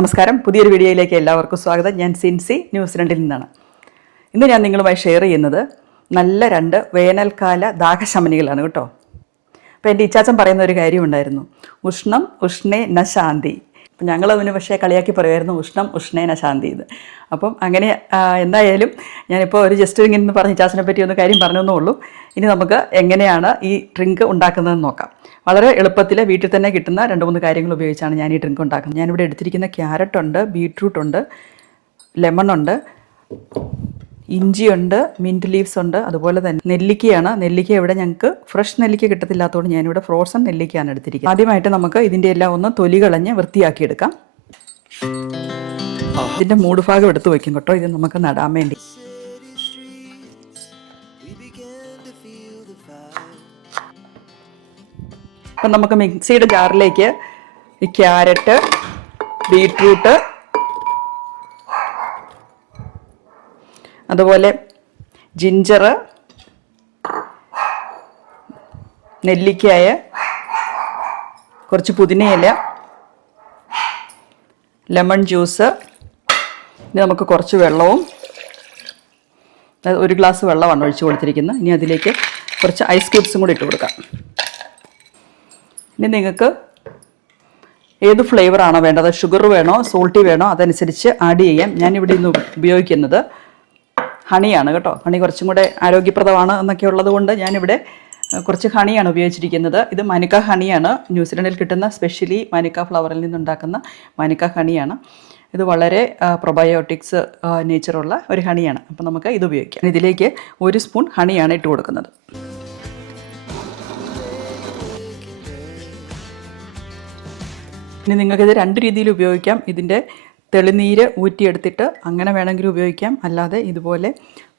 നമസ്കാരം, പുതിയൊരു വീഡിയോയിലേക്ക് എല്ലാവർക്കും സ്വാഗതം. ഞാൻ സിൻസി ന്യൂസിലൻഡിൽ നിന്നാണ്. ഇന്ന് ഞാൻ നിങ്ങളുമായി ഷെയർ ചെയ്യുന്നത് നല്ല 2 വേനൽക്കാല ദാഹശമനികളാണ് കേട്ടോ. അപ്പോൾ എൻ്റെ ഇച്ചാച്ചൻ പറയുന്ന ഒരു കാര്യമുണ്ടായിരുന്നു, ഉഷ്ണം ഉഷ്ണേ ന ശാന്തി. അപ്പം ഞങ്ങളതിന് പക്ഷേ കളിയാക്കി പറയുമായിരുന്നു ഉഷ്ണം ഉഷ്ണേ ന ശാന്തി ഇത്. അപ്പം അങ്ങനെ എന്തായാലും ഞാനിപ്പോൾ ഒരു ജസ്റ്റ് ഇങ്ങനെ പറഞ്ഞ് ഇച്ചാച്ചനെ പറ്റി ഒന്ന് കാര്യം പറഞ്ഞതേ ഉള്ളൂ. ഇനി നമുക്ക് എങ്ങനെയാണ് ഈ ഡ്രിങ്ക് ഉണ്ടാക്കുന്നതെന്ന് നോക്കാം. വളരെ എളുപ്പത്തിൽ വീട്ടിൽ തന്നെ കിട്ടുന്ന 2-3 കാര്യങ്ങൾ ഉപയോഗിച്ചാണ് ഞാൻ ഈ ഡ്രിങ്ക് ഉണ്ടാക്കുന്നത്. ഞാനിവിടെ എടുത്തിരിക്കുന്ന ക്യാരറ്റുണ്ട്, ബീട്രൂട്ടുണ്ട്, ലെമണുണ്ട്, ഇഞ്ചിയുണ്ട്, മിൻറ്റ് ലീവ്സ് ഉണ്ട്, അതുപോലെ തന്നെ നെല്ലിക്കയാണ്. നെല്ലിക്ക ഇവിടെ ഞങ്ങൾക്ക് ഫ്രഷ് നെല്ലിക്ക കിട്ടത്തില്ലാത്തതുകൊണ്ട് ഞാനിവിടെ ഫ്രോസൺ നെല്ലിക്കയാണ് എടുത്തിരിക്കുന്നത്. ആദ്യമായിട്ട് നമുക്ക് ഇതിൻ്റെ എല്ലാം ഒന്ന് തൊലി കളഞ്ഞ് വൃത്തിയാക്കിയെടുക്കാം. ഇതിൻ്റെ മൂട് ഭാഗം എടുത്ത് വയ്ക്കും കേട്ടോ, ഇത് നമുക്ക് നടാൻ വേണ്ടി. അപ്പം നമുക്ക് മിക്സിയുടെ ജാറിലേക്ക് ഈ ക്യാരറ്റ്, ബീട്രൂട്ട്, അതുപോലെ ജിഞ്ചർ, നെല്ലിക്കായ, കുറച്ച് പുതിനയില, ലെമൺ ജ്യൂസ്, ഇനി നമുക്ക് കുറച്ച് വെള്ളവും, 1 ഗ്ലാസ് വെള്ളമാണ് ഒഴിച്ച് കൊടുത്തിരിക്കുന്നത്. ഇനി അതിലേക്ക് കുറച്ച് ഐസ് ക്യൂബ്സും കൂടി ഇട്ട് കൊടുക്കാം. ഇനി നിങ്ങൾക്ക് ഏത് ഫ്ലേവറാണോ വേണ്ടത്, ഷുഗർ വേണോ സോൾട്ടി വേണോ അതനുസരിച്ച് ആഡ് ചെയ്യാം. ഞാനിവിടെ ഇന്ന് ഉപയോഗിക്കുന്നത് ഹണിയാണ് കേട്ടോ. ഹണി കുറച്ചും കൂടെ ആരോഗ്യപ്രദമാണ് എന്നൊക്കെ ഉള്ളത് കൊണ്ട് ഞാനിവിടെ കുറച്ച് ഹണിയാണ് ഉപയോഗിച്ചിരിക്കുന്നത്. ഇത് മനുക്ക ഹണിയാണ്, ന്യൂസിലൻഡിൽ കിട്ടുന്ന സ്പെഷ്യലി മനുക്ക ഫ്ലവറിൽ നിന്നുണ്ടാക്കുന്ന മനുക്ക ഹണിയാണ്. ഇത് വളരെ പ്രൊബയോട്ടിക്സ് നേച്ചറുള്ള ഒരു ഹണിയാണ്. അപ്പോൾ നമുക്ക് ഇത് ഉപയോഗിക്കാം. ഇതിലേക്ക് 1 സ്പൂൺ ഹണിയാണ് ഇട്ട് കൊടുക്കുന്നത്. ഇനി നിങ്ങൾക്കിത് 2 രീതിയിൽ ഉപയോഗിക്കാം. ഇതിൻ്റെ തെളിനീര് ഊറ്റിയെടുത്തിട്ട് അങ്ങനെ വേണമെങ്കിലും ഉപയോഗിക്കാം, അല്ലാതെ ഇതുപോലെ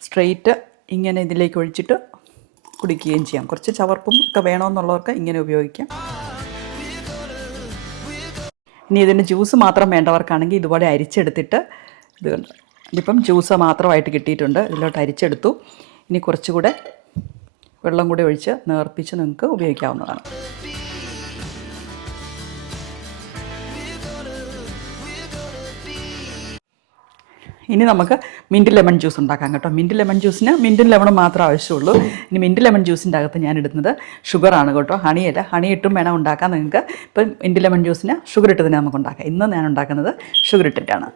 സ്ട്രെയിറ്റ് ഇങ്ങനെ ഇതിലേക്ക് ഒഴിച്ചിട്ട് കുടിക്കുകയും ചെയ്യാം. കുറച്ച് ചവർപ്പും ഒക്കെ വേണമെന്നുള്ളവർക്ക് ഇങ്ങനെ ഉപയോഗിക്കാം. ഇനി ഇതിൻ്റെ ജ്യൂസ് മാത്രം വേണ്ടവർക്കാണെങ്കിൽ ഇതുപോലെ അരിച്ചെടുത്തിട്ട് ഇത് കണ്ട് ഇതിപ്പം ജ്യൂസ് മാത്രമായിട്ട് കിട്ടിയിട്ടുണ്ട്, ഇതിലോട്ട് അരിച്ചെടുത്തു. ഇനി കുറച്ചുകൂടെ വെള്ളം കൂടി ഒഴിച്ച് നേർപ്പിച്ച് നിങ്ങൾക്ക് ഉപയോഗിക്കാവുന്നതാണ്. ഇനി നമുക്ക് മിൻറ്റ് ലെമൺ ജ്യൂസ് ഉണ്ടാക്കാം കേട്ടോ. മിൻറ്റ് ലെമൺ ജ്യൂസിന് മിൻറ്റും ലെമണും മാത്രമേ ആവശ്യമുള്ളൂ. ഇനി മിൻറ്റ് ലെമൺ ജ്യൂസിൻ്റെ അകത്ത് ഞാൻ ഇടുന്നത് ഷുഗറാണ് കേട്ടോ, ഹണിയല്ല. ഹണി ഇട്ടും വേണം ഉണ്ടാക്കാൻ നിങ്ങൾക്ക്. ഇപ്പം മിൻറ്റ് ലെമൺ ജ്യൂസിന് ഷുഗർ ഇട്ട് തന്നെ നമുക്ക് ഉണ്ടാക്കാം. ഇന്ന് ഞാൻ ഉണ്ടാക്കുന്നത് ഷുഗർ ഇട്ടിട്ടാണ്.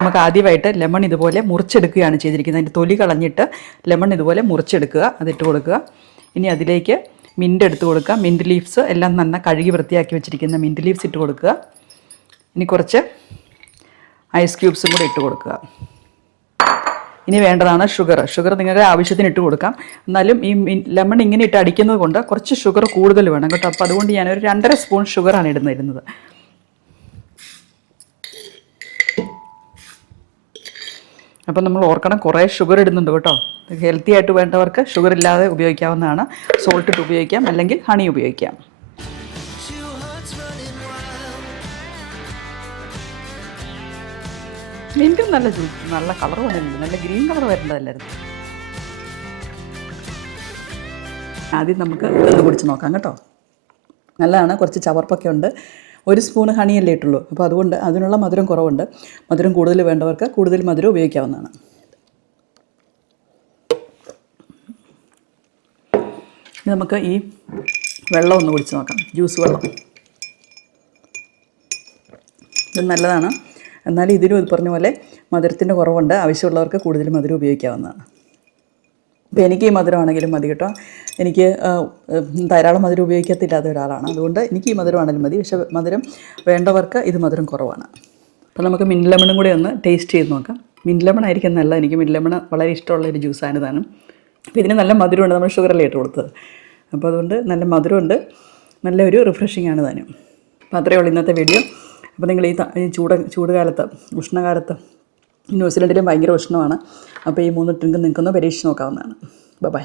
നമുക്ക് ആദ്യമായിട്ട് ലെമൺ ഇതുപോലെ മുറിച്ചെടുക്കുകയാണ് ചെയ്തിരിക്കുന്നത്. അതിൻ്റെ തൊലി കളഞ്ഞിട്ട് ലെമൺ ഇതുപോലെ മുറിച്ചെടുക്കുക, അതിട്ട് കൊടുക്കുക. ഇനി അതിലേക്ക് മിൻറ്റ് എടുത്ത് കൊടുക്കുക. മിൻറ്റ് ലീവ്സ് എല്ലാം നന്നായി കഴുകി വൃത്തിയാക്കി വെച്ചിരിക്കുന്ന മിൻറ്റ് ലീവ്സ് ഇട്ട് കൊടുക്കുക. ഇനി കുറച്ച് ഐസ് ക്യൂബ്സും കൂടി ഇട്ട് കൊടുക്കുക. ഇനി വേണ്ടതാണ് ഷുഗർ നിങ്ങളുടെ ആവശ്യത്തിന് ഇട്ട് കൊടുക്കാം. എന്നാലും ഈ ലെമൺ ഇങ്ങനെ ഇട്ട് അടിക്കുന്നത് കൊണ്ട് കുറച്ച് ഷുഗർ കൂടുതൽ വേണം കേട്ടോ. അപ്പോൾ അതുകൊണ്ട് ഞാനൊരു 2.5 സ്പൂൺ ഷുഗറാണ് ഇടുന്നിരുന്നത്. അപ്പം നമ്മൾ ഓർക്കണം, കുറേ ഷുഗർ ഇടുന്നുണ്ട് കേട്ടോ. ഹെൽത്തി ആയിട്ട് വേണ്ടവർക്ക് ഷുഗർ ഇല്ലാതെ ഉപയോഗിക്കാവുന്നതാണ്. സോൾട്ട് ഇട്ട് ഉപയോഗിക്കാം, അല്ലെങ്കിൽ ഹണി ഉപയോഗിക്കാം. മിൻറ്റും നല്ല കളർ വന്നിട്ടുണ്ട്, നല്ല ഗ്രീൻ കളർ വരേണ്ടതല്ലായിരുന്നു. ആദ്യം നമുക്ക് ഇതൊന്ന് കുടിച്ച് നോക്കാം കേട്ടോ. നല്ലതാണ്, കുറച്ച് ചവർപ്പൊക്കെ ഉണ്ട്. 1 സ്പൂണ് ഹണിയല്ലേ ഇട്ടുള്ളൂ, അപ്പോൾ അതുകൊണ്ട് അതിനുള്ള മധുരം കുറവുണ്ട്. മധുരം കൂടുതൽ വേണ്ടവർക്ക് കൂടുതൽ മധുരം ഉപയോഗിക്കാവുന്നതാണ്. ഇനി നമുക്ക് ഈ വെള്ളം ഒന്ന് കുടിച്ച് നോക്കാം, ജ്യൂസ് വെള്ളം. ഇത് നല്ലതാണ്, എന്നാലും ഇതിലും ഇത് പറഞ്ഞ പോലെ മധുരത്തിൻ്റെ കുറവുണ്ട്. ആവശ്യമുള്ളവർക്ക് കൂടുതൽ മധുരം ഉപയോഗിക്കാവുന്നതാണ്. ഇപ്പോൾ എനിക്ക് ഈ മധുരമാണെങ്കിലും മതി കേട്ടോ. എനിക്ക് ധാരാളം മധുരം ഉപയോഗിക്കത്തില്ലാത്ത ഒരാളാണ്, അതുകൊണ്ട് എനിക്ക് ഈ മധുരമാണെങ്കിലും മതി. പക്ഷേ മധുരം വേണ്ടവർക്ക് ഇത് മധുരം കുറവാണ്. അപ്പോൾ നമുക്ക് മിൻറ്റ് ലെമണും കൂടി ഒന്ന് ടേസ്റ്റ് ചെയ്ത് നോക്കാം. മിൻറ്റ് ലെമൺ ആയിരിക്കും നല്ലത്. എനിക്ക് മിൻറ്റ് ലെമൺ വളരെ ഇഷ്ടമുള്ളൊരു ജ്യൂസാണ് താനും. അപ്പോൾ ഇതിന് നല്ല മധുരമുണ്ട്, നമ്മൾ ഷുഗറല്ലേ ഇട്ട് കൊടുത്തത്. അപ്പോൾ അതുകൊണ്ട് നല്ല മധുരമുണ്ട്, നല്ലൊരു റിഫ്രഷിംഗ് ആണ് താനും. അപ്പോൾ അത്രയേ ഉള്ളൂ ഇന്നത്തെ വീഡിയോ. അപ്പോൾ നിങ്ങൾ ഈ ചൂടുകാലത്ത്, ഉഷ്ണകാലത്ത്, ന്യൂസിലൻഡിലും ഭയങ്കര ഉഷ്ണമാണ്. അപ്പോൾ ഈ 3 ഡ്രിങ്ക് നിങ്ങൾക്കൊന്ന് പരീക്ഷിച്ച് നോക്കാവുന്നതാണ്. ബൈ.